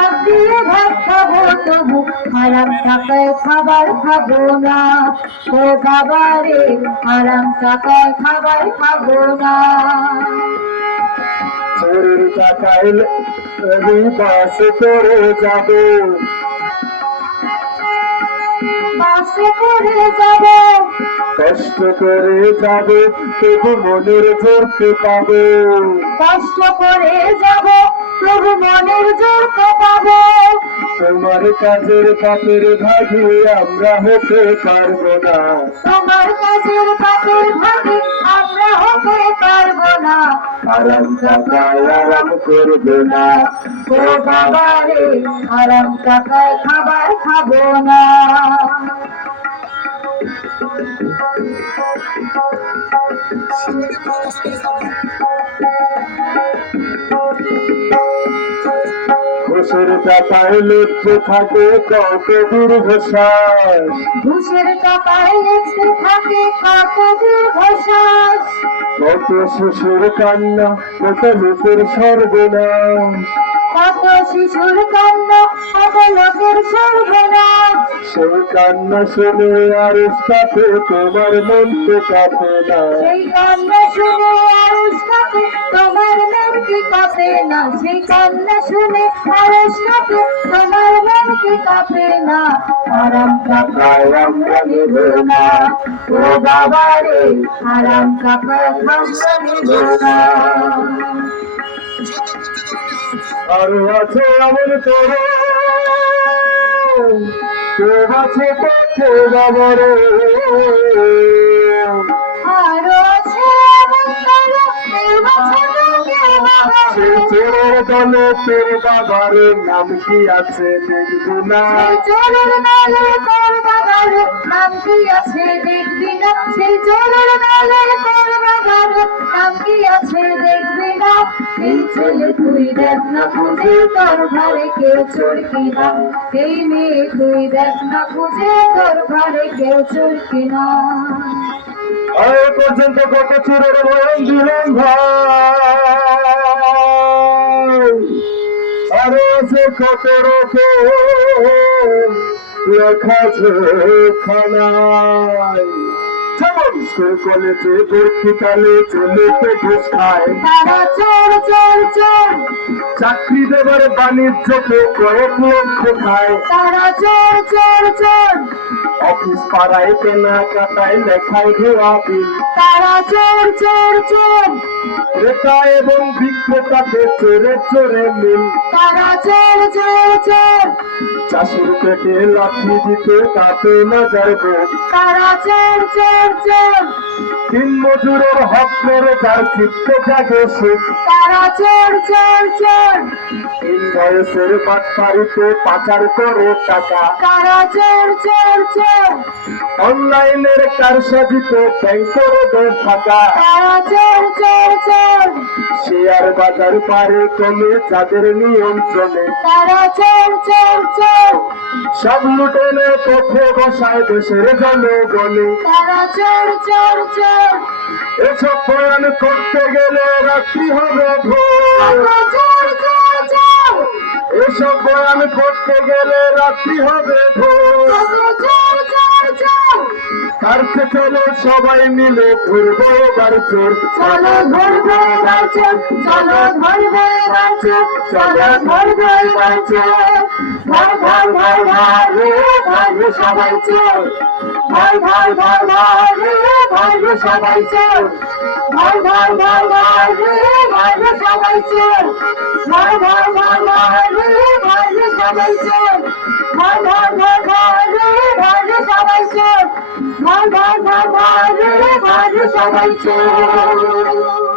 ভাত দিয়ে ভাত খাবো তবু হারাম টাকায় খাবার খাবো না। ও বাবা রে হারাম টাকায় খাবার খাবো না। চোরের টাকায় বাসে করে যাবো, বাসে করে যাব, কষ্ট করে যাবে তবু মনের জোরকে পাবো। কষ্ট করে যাব তবু মনের জোর তো পাবো। তোমার কাজের পাপের ভাগে আমরা হতে পারবো না। তোমার কাজের পাপের ভাগে আমরা হতে পারবো না। হারাম টাকায় আরাম করবো না। ও বাবা রে হারাম টাকায় খাবার খাবো না। ঘুষের টাকায় লিপ্তে থাকে কত দীর্ঘশ্বাস, ঘুষের টাকায় লিখতে থাকে কত দীর্ঘশ্বাস। কত শিশুর কান্না, কত লোকের সর্বনাশ। কত শিশুর কান্না, কত লোকের সর্বনাশ। সেই কান্না শুনে আর সাথে তোমার মন তো কাঁপে না। সেই কান্না শুনে আরশ কাঁপে তোমার মন কি কাঁপে না। সেই কান্না শুনে আরশ কাঁপে তোমার মন কি কাঁপে না। হারাম টাকায় আমরা নেব না। ও বাবা রে হারাম টাকায় আমরা নেব না। আর আছে আমার তোর কেউ আছে পথে বাবার, আরো আছে এমন তারা, কেউ আছে কেউ বাবা। সেই চোরের দলে তোর বাবার নাম কি আছে দেখবি না। সেই চোরের দলে তোর বাবার নাম কি আছে দেখবি না। সেই চোরের দলে তোর বাবার নাম কি আছে দেখবি না। এই ছেলে তুই দেখ না খুঁজে তোর ঘরে কেউ চোর কিনা। এই মেয়ে তুই দেখ না খুঁজে তোর ঘরে কেউ চোর কিনা। আজ পর্যন্ত কত চোরের বয়ান দিলাম ভাই, আরো আছে কত রকম লেখা খানায়। যেমন স্কুল কলেজে ভর্তিকালে চলে ঘুষ খায়, তারা চোর চোর চোর। চাকরি দেবার বাণিজ্যকে কয়েক লক্ষ খায়। তারা চোর চোর চোর। অফিস পাড়ায় কেনাকাটায় লেখায় ধোয়া বিল। তারা চোর চোর চোর। ক্রেতা এবং বিক্রেতাকে চোরে চোরে মিল। তারা চোর চোর চোর। চাষির পেটে লাঠি দিতে তাতে না যায় বোধ। তারা চোর চোর চোর। দিন মজুরের হক মেরে যার চিত্তে জাগে সুখ। তারা চোর চোর চোর। ইনভয়েসের বাটপাড়িতে পাচার করে টাকা। তারা চোর চোর চোর। অনলাইনের কারসাজিতে ব্যাংক করে দেয় ফাঁকা। তারা চোর চোর চোর। শেয়ার বাজার পারে কমে যাদের নিয়ন্ত্রণে। তারা চোর চোর চোর। সব লুটেনে পথে বসায় দেশের জনগণে। তারা চোর চোর চোর। এসব বয়ান করতে গেলে রাত্রি হবে ভোর। তারা চোর চোর চোর। এসব বয়ান করতে গেলে রাত্রি হবে ভোর। তারা চোর চোর চোর। কারতে চলো সবাই মিলে ঘুরবো এবার চোর। চলো ধরবো এবার চোর। চলো ধরবো এবার চোর। চলো ধরবো এবার চোর। ধর ধর ধর ধর রে ধর রে সবাই চোর। ধর ধর ধর ধর রে ধর রে সবাই চোর। ধর ধর ধর ধর রে ধর রে সবাই চোর। ধর ধর ধর ধর রে ধর রে সবাই চোর। ধর ধর ধর ধর রে ধর রে সবাই চোর। ধর ধর ধর ধর রে ধর রে সবাই চোর।